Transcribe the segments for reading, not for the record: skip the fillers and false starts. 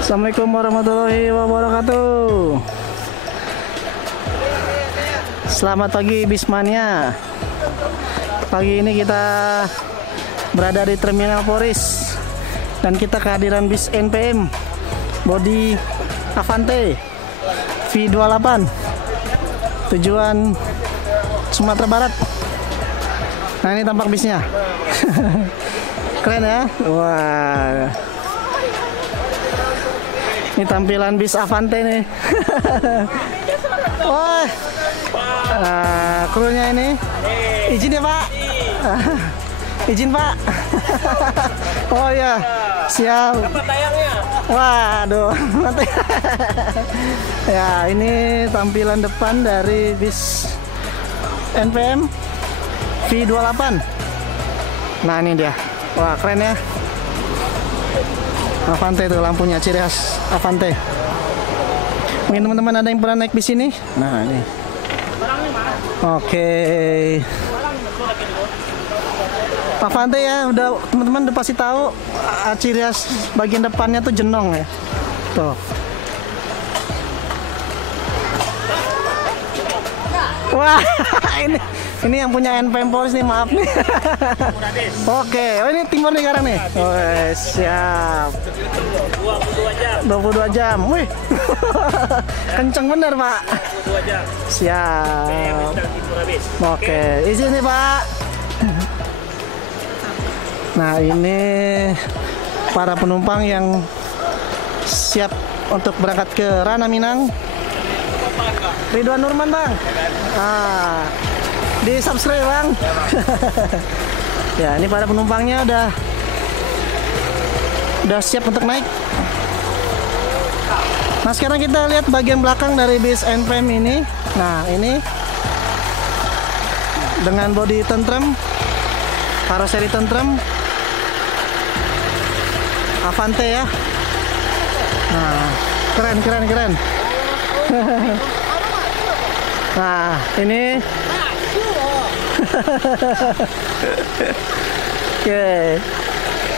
Assalamualaikum warahmatullahi wabarakatuh. Selamat pagi Bismania. Pagi ini kita berada di Terminal Poris dan kita kehadiran bis NPM bodi Avante V28 tujuan Sumatera Barat. Nah, ini tampak bisnya. Keren ya. Wah, ini tampilan bis Avante nih. Wah, krunya ini. Izin ya Pak. Izin Pak. Oh ya, siap. Kapan tayangnya? Waduh, nanti. Ya, ini tampilan depan dari bis NPM V28. Nah, ini dia. Wah, keren ya. Avante itu lampunya, ciri khas Avante. Mungkin teman-teman ada yang pernah naik bis ini. Nah, ini. Oke. Avante ya, udah teman-teman udah pasti tahu ciri khas bagian depannya tuh jenong ya. Tuh. Wah, ini yang punya NPM Poris nih, maaf nih. Oke, oh ini timur nih sekarang nih. Oh, siap. 22 jam. Wih. Kenceng bener, Pak. 22 jam. Siap. Oke, izin nih, Pak. Nah, ini para penumpang yang siap untuk berangkat ke Rana Minang. Ridwan Nurman, Bang. Ah, di subscribe, Bang. Ya, ini para penumpangnya udah siap untuk naik. Nah, sekarang kita lihat bagian belakang dari bis NPM ini. Nah, ini dengan bodi tentrem, karoseri tentrem, Avante ya. Nah, keren. Nah, ini. Oke,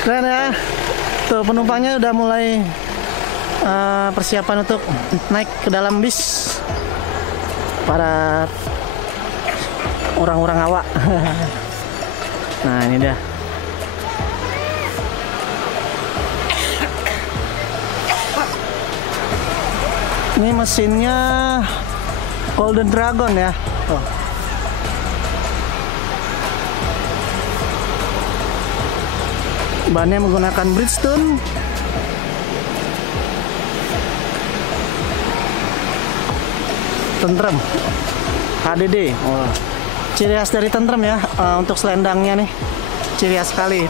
keren ya. Tuh penumpangnya udah mulai persiapan untuk naik ke dalam bis. Para orang-orang awak. Nah, ini dia. Ini mesinnya Golden Dragon ya. Oh. Bannya menggunakan Bridgestone. Tentrem HDD. Oh. Ciri khas dari tentrem ya. Untuk selendangnya nih ciri khas sekali.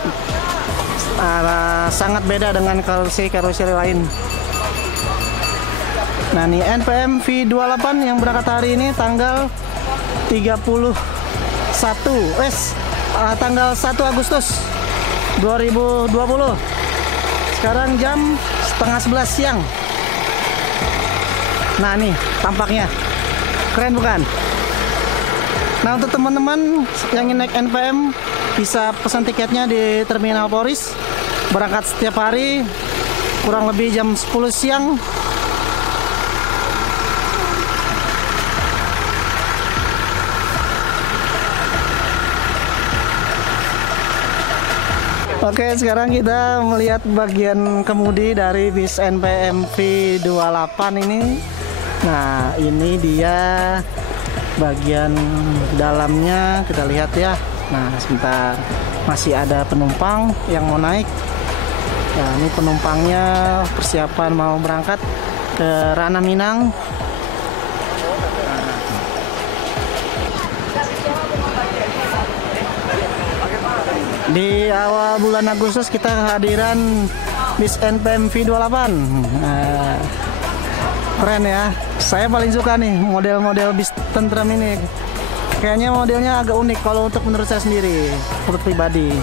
Sangat beda dengan karoseri lain. Nah, ini NPM V28 yang berangkat hari ini tanggal 31 Agustus 2020. Sekarang jam setengah 11 siang. Nah, nih tampaknya keren bukan? Nah, untuk teman-teman yang ingin naik NPM bisa pesan tiketnya di Terminal Poris. Berangkat setiap hari kurang lebih jam 10 siang. Oke, sekarang kita melihat bagian kemudi dari bis NPM V28 ini. Nah, ini dia bagian dalamnya, kita lihat ya. Nah, sebentar, masih ada penumpang yang mau naik. Nah, ini penumpangnya persiapan mau berangkat ke Rana Minang. Di awal bulan Agustus kita kehadiran bis NPM V28. Nah, keren ya. Saya paling suka nih model-model bis tentrem ini. Kayaknya modelnya agak unik kalau untuk menurut saya sendiri, menurut pribadi.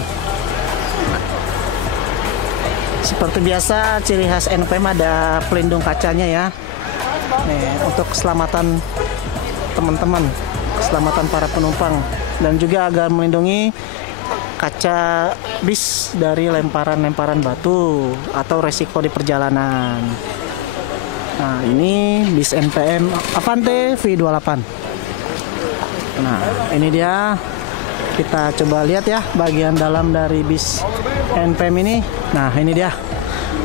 Seperti biasa ciri khas NPM ada pelindung kacanya ya. Nih, untuk keselamatan teman-teman, keselamatan para penumpang, dan juga agar melindungi kaca bis dari lemparan-lemparan batu atau resiko di perjalanan. Nah, ini bis NPM Avante V28. Nah, ini dia. Kita coba lihat ya bagian dalam dari bis NPM ini. Nah, ini dia.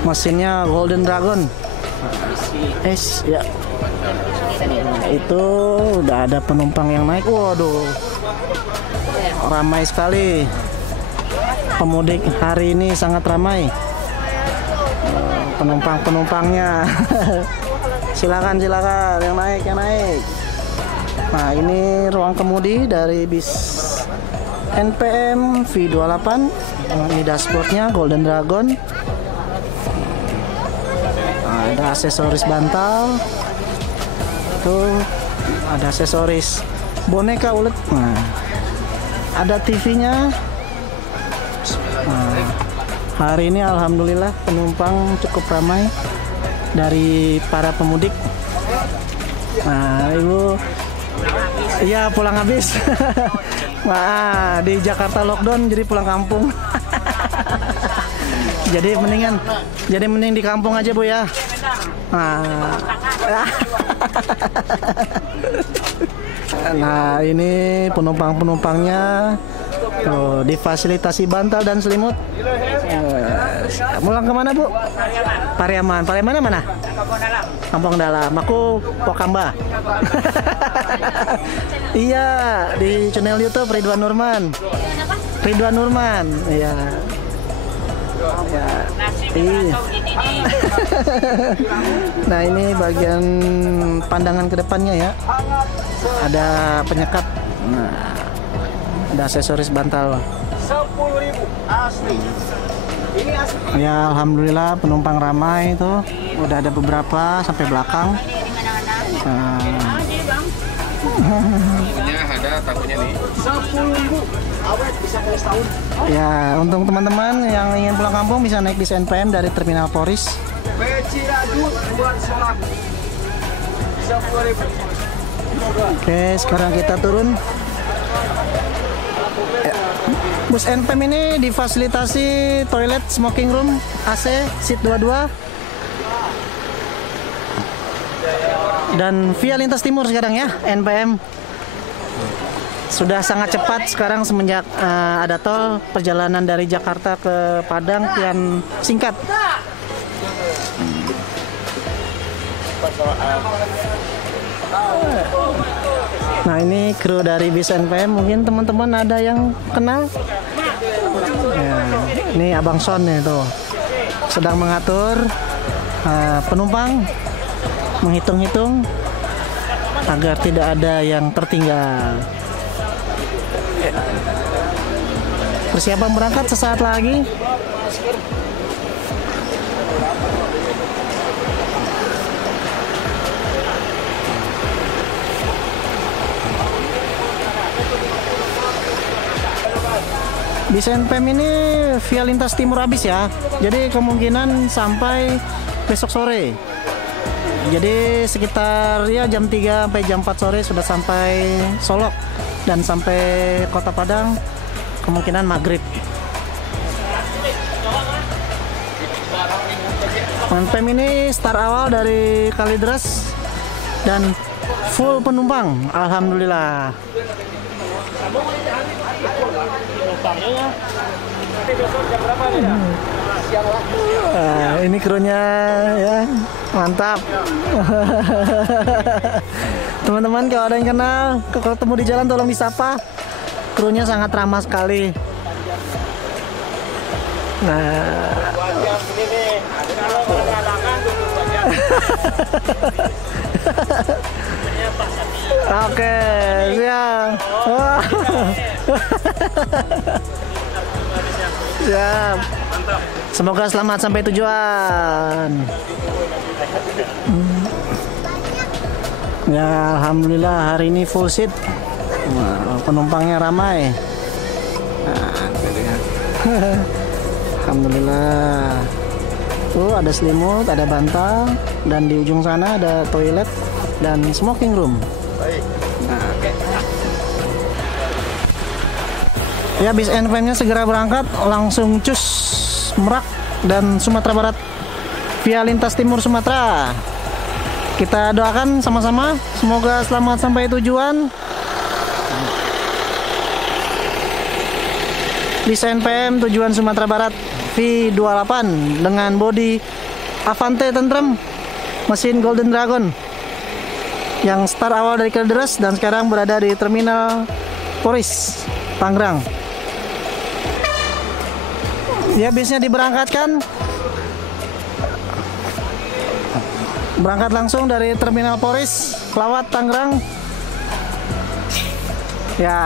Mesinnya Golden Dragon. Ya. Nah, itu udah ada penumpang yang naik. Waduh. Ramai sekali. Pemudik hari ini sangat ramai. Penumpang-penumpangnya. Silakan yang naik. Nah, ini ruang kemudi dari bis NPM V28. Ini dashboardnya Golden Dragon. Nah, ada aksesoris bantal. Tuh, ada aksesoris boneka ulet. Nah, ada TV-nya. Nah, hari ini alhamdulillah penumpang cukup ramai dari para pemudik. Nah, Ibu, iya pulang habis. Nah, di Jakarta lockdown jadi pulang kampung. jadi mending di kampung aja Bu ya. Nah, ini penumpangnya difasilitasi bantal dan selimut. Pulang kemana Bu? Pariaman mana? Kampung Dalam. Aku Pokambah. Iya, di channel YouTube Ridwan Nurman. Iya. Nah, ini bagian pandangan ke depannya ya. Ada penyekat. Nah, ada aksesoris bantal. 10.000 asli. Ini asli. Ya, alhamdulillah penumpang ramai itu. Udah ada beberapa sampai belakang. Ada tahunya nih. 10.000 awet bisa kali setahun. Ya, untuk teman-teman yang ingin pulang kampung bisa naik bis NPM dari Terminal Poris. Peci rajut buat sholat. 10.000. Oke, sekarang kita turun. Bus NPM ini difasilitasi toilet, smoking room, AC, seat 22. Dan via lintas timur sekarang ya, NPM. Sudah sangat cepat sekarang semenjak ada tol, perjalanan dari Jakarta ke Padang kian singkat. Nah, ini kru dari bis NPM, mungkin teman-teman ada yang kenal. Ya, ini Abang Son itu sedang mengatur penumpang, menghitung-hitung agar tidak ada yang tertinggal. Persiapan berangkat sesaat lagi. Bis NPM ini via lintas timur habis ya. Jadi kemungkinan sampai besok sore. Jadi sekitar ya jam 3 sampai jam 4 sore sudah sampai Solok dan sampai Kota Padang kemungkinan maghrib. NPM ini start awal dari Kalideres dan full penumpang, alhamdulillah. Ini krunya ya, mantap. Teman-teman kalau ada yang kenal, kalau ketemu di jalan tolong disapa. Krunya sangat ramah sekali. Nah, oke, siap. Siap. Semoga selamat sampai tujuan. Ya, alhamdulillah hari ini full seat. Wow, penumpangnya ramai. Alhamdulillah. Tuh ada selimut, ada bantal, dan di ujung sana ada toilet dan smoking room. Baik. Ya, bis NPM-nya segera berangkat langsung cus Merak dan Sumatera Barat via lintas timur Sumatera. Kita doakan sama-sama semoga selamat sampai tujuan. Bis NPM tujuan Sumatera Barat V28 dengan bodi Avante Tentrem, mesin Golden Dragon yang start awal dari Kalideres dan sekarang berada di Terminal Poris, Tangerang. Ya, bisnya diberangkatkan, berangkat langsung dari Terminal Poris, Pelawat, Tangerang. Ya,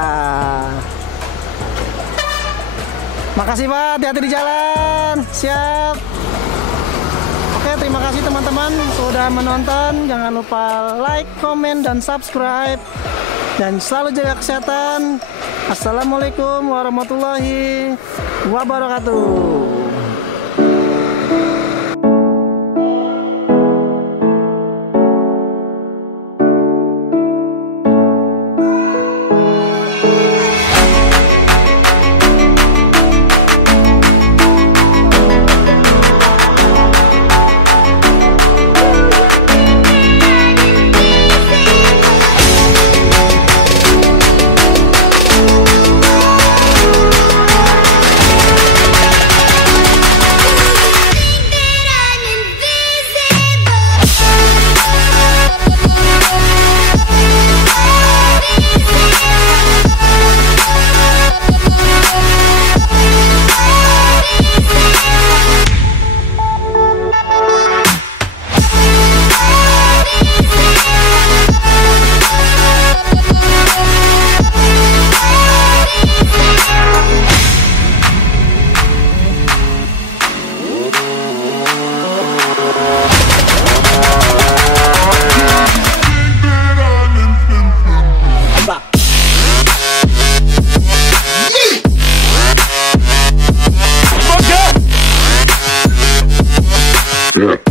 makasih Pak, hati-hati di jalan. Siap. Oke, terima kasih teman-teman sudah menonton. Jangan lupa like, komen, dan subscribe. Dan selalu jaga kesehatan. Assalamualaikum warahmatullahi wabarakatuh. Yeah.